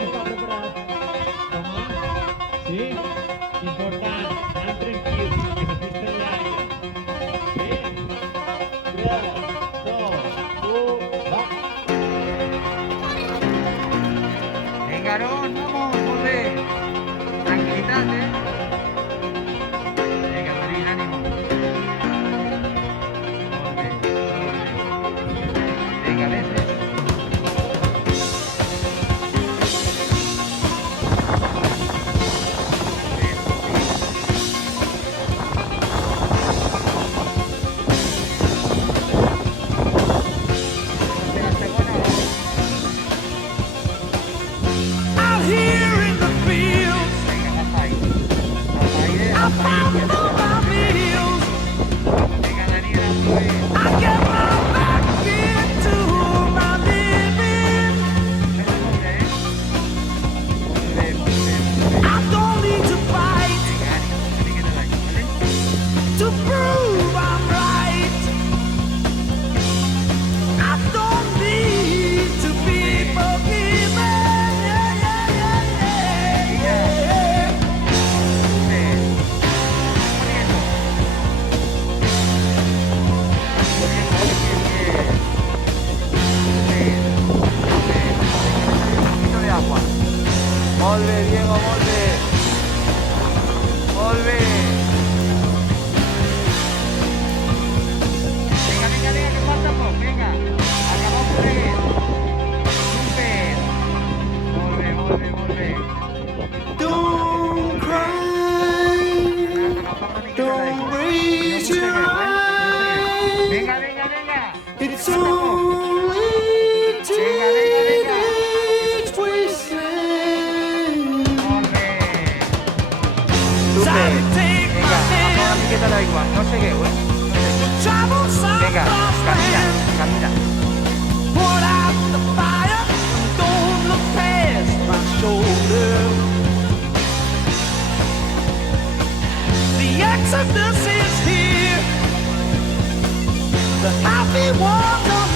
Está preparado. Sí, importante, tan tranquilo, que se pista en larga. Sí, 3, 2, 1, va. Venga, Aarón, vamos, volvé. Tranquilitate. Venga, Marín, ánimo. Volvé, volvé. Venga, veces. Out here in the fields, Venga, pasa ahí. Pasa ahí, I pasa found ahí. all my meals. Venga, Daniela, sube. I get my back into my living. Venga, volvé, volvé, volvé, volvé. I don't need to fight Venga, ánimo, tiene que dar ahí, ¿vale? to prove I'm right. I don't need to be forgiven. Yeah, yeah, yeah, yeah, yeah. Volve, Diego, volve. Volve. Venga, venga, venga, que falta poco, venga. Acabamos de ver. Super. Volve, volve, volve. Don't cry, don't raise your eyes. Venga, venga, venga. It's only teenage wasteland. Time to take my hand, Miqueta d'aigua, no segueu, travel Vinga, camina, southbound, camina. put out the fire, don't look past my shoulder. The exodus is here, the happy ones are